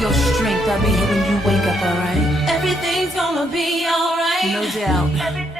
your strength. I'll be here when you wake up, alright? Everything's gonna be alright. No doubt.